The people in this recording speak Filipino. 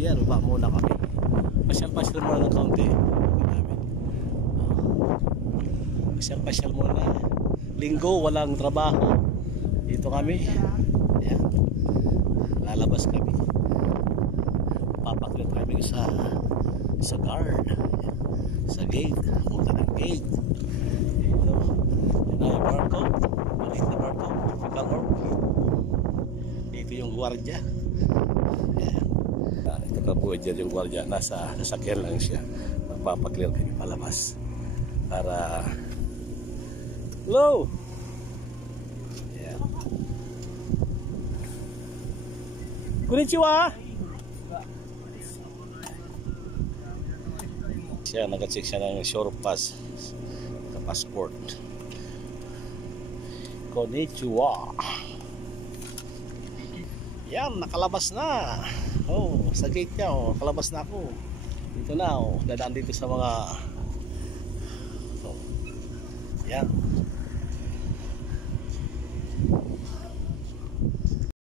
Yan, baba muna kami. Pasyal-pasyal muna ng kaunti. Pasyal-pasyal muna. Linggo, walang trabaho. Dito kami. Yan. Lalabas kami. Papaklit kami sa guard. Sa gate. Punta ng gate. Ito. Yan ay barcode. Balik na barcode. Typical orb. Dito yung gwardiya. Yan. Ito ka po dyan yung gwardiya. Nasa sasakyan lang siya. Magpapaklir kami palabas. Para... Hello! Yan. Konnichiwa! Siya, nag-check siya ng short pass. Passport. Konnichiwa! Yan, nakalabas na. Oh, sa gate niya, oh, nakalabas na ako. Dito na, oh, dadaan dito sa mga... Oh. Yan.